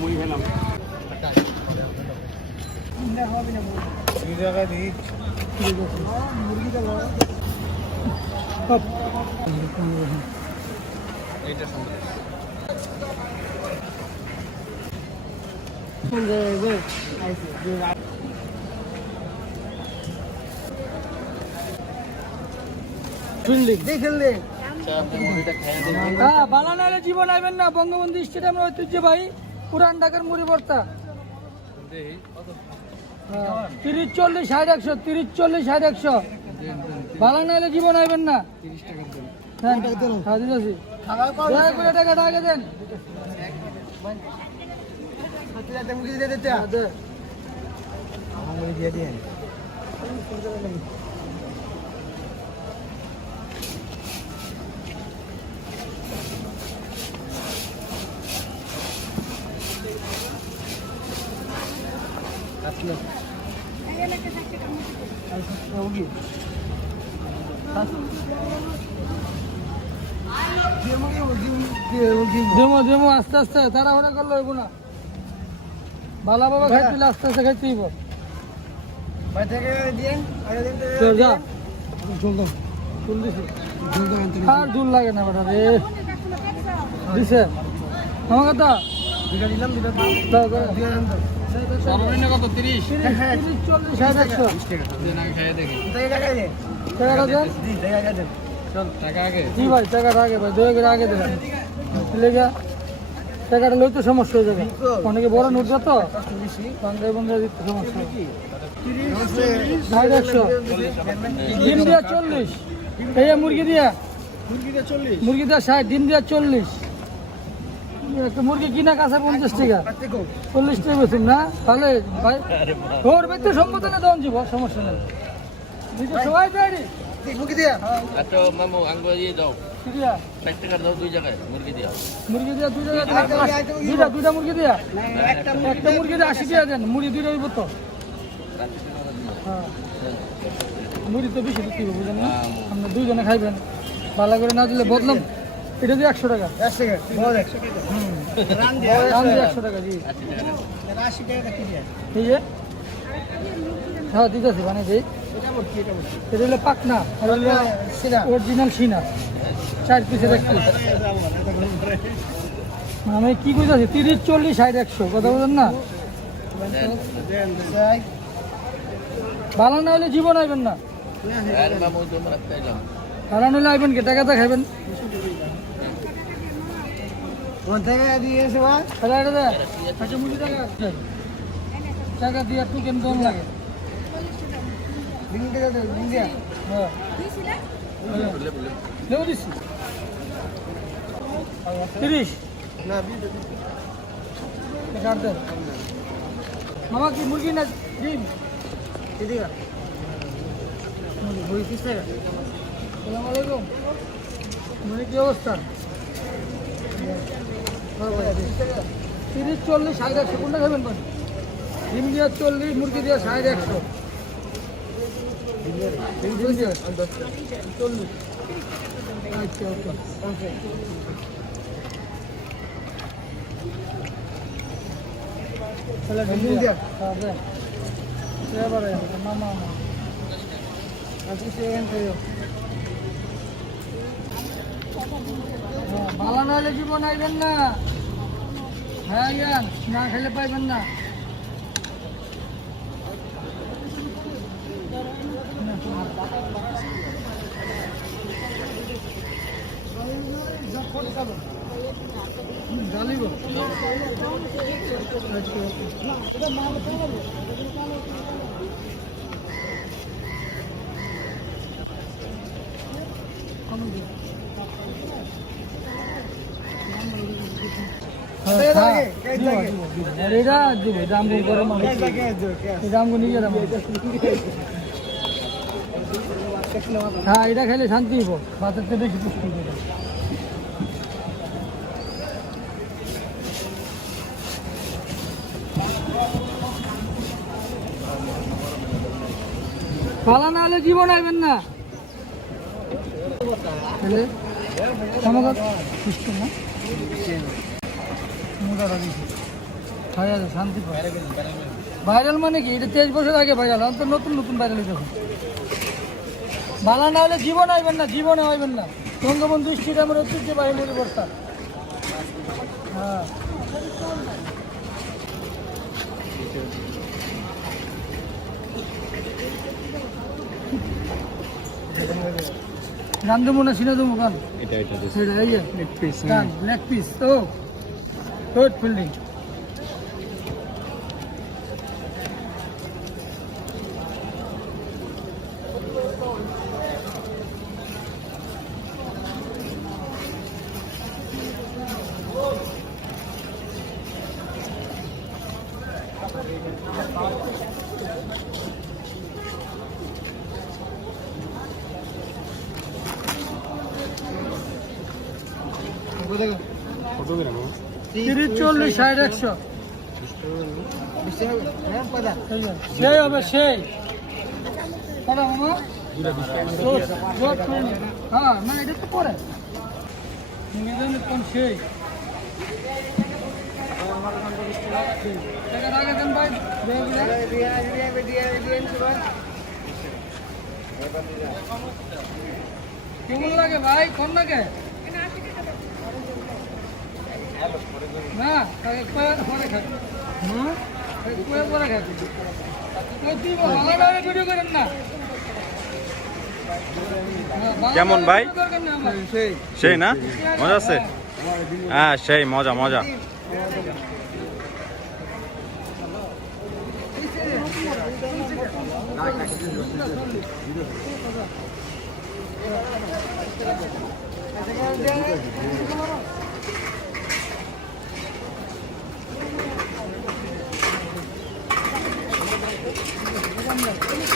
মুড়ি খেলাম বানানাইলে জীবন আইবেন না। বঙ্গবন্ধু স্টেডিয়ামের ঐতিহ্যবাহী পুরান ঢাকার মুড়ি ভর্তা 30, 40, 60, 100, 30, 40, 60, 100। বানানাইলে জীবন আইবেন না। 30 টাকা দেন। হ্যাঁ দিতেছি। টাকাটা আগে দেন। দেমো আস্তে আস্তে তাড়াহুড়া করলে হইব না। ভালো বাবা খাইতে আস্তে আস্তে খাইতে হইব। আর দূর লাগে না বেটা রে দিছে আমার কথা সর্বনিম্ন কত 30, 40, 60, 100 টাকা আগে জি ভাই টাকাটা আগে ভাই 2 করে আগে দেবেন লেগা টাকাটা লইতে সমস্যা হয়ে যাবে। অনেকে বড় নোট যত বাংলায় বাংলায় দিতে সমস্যা 100 ডিম দিয়া 40 এই মুরগি দিয়া 60 ডিম দিয়া 40 একটা মুরগি কিনা কাছে 50 টাকা 40 টাকা বেশি না তাহলে ভাই তোর বেতে সম্বোধনে দেন জীব সমস্যা নেই সবাই রেডি মুরগি দিয়া আচ্ছা মামু আঙ্গুল দিয়ে দাও দিয়া 60 টাকা দাও 2 জায়গায় মুরগি দিয়া 2 জায়গায় দুইটা মুরগি দিয়া একটা মুরগি দিয়ে 80 টাকা দেন মুরগি দুইটা হইব তো হ্যাঁ মুরগি তো বেশি দিতে হবে বুঝেন না আপনি দুইজনে খাইবেন ভালো করে না দিলে বদলাম এটা দিয়ে 100 টাকা 100 টাকা বড় 100 টাকা রান দিয়ে 100 টাকা জি 80 টাকা কি দিয়া এই যে হ্যাঁ দিতেছি মানে দেই এটা হলো পাকনা আর হলো অরিজিনাল সিনা 4 পিসের এক পিস আমি কি কইতাছি 30, 40, 60, 100 কথা বলেন না ভালো না হলে জীবন আইবেন না ভালো হলে আইবেন কে টাকাটা খাইবেন টাকা দিয়ে একটু কেন কম লাগে 30 মামা কি মুরগি না ডিম আসসালামাইকুম মানে কি অবস্থা 30, 40, 60, 100 কোনটা খাবেন কোন ডিম দিয়া 40 মুরগি দিয়া 60, 100 ডিম দিয়া 40 আচ্ছা ওকে চলে ডিম দিয়া হ্যাঁ এবারে মামা ভালো না হলে জীবন আইবেন না হ্যাঁ ইয়ান না খেলে পাইবেন না জানিব হ্যাঁ এটা খেলে শান্তি হইব বাচ্চাতে বেশি পুষ্টি দেবে পালা না হলে জীবন আইবেন না। শান্তি ভাইরাল মানে কি? এটা 23 বছর আগে ভাইরাল, তো নতুন নতুন ভাইরাল যখন বালা না হলে জীবন আইবেন না, জীবনে আইবেন না। বঙ্গবন্ধু স্টেডিয়ামের ঐতিহ্য বাহিনীর ব্যবস্থা। হ্যাঁ নাম দেবো না, সিনে দেবো গান, লেগ পিস তো ফিল্ডিং। তিরিশ, 40, 60, 100 সেই হবে সেই। হ্যাঁ না এটা তো পরে সেই কেমন লাগে ভাই? কোন লাগে না পরে খাবি পরে খাবি ভিডিও করেন না। কেমন ভাই? সেই না মজা আছে? হ্যাঁ সেই মজা মজা।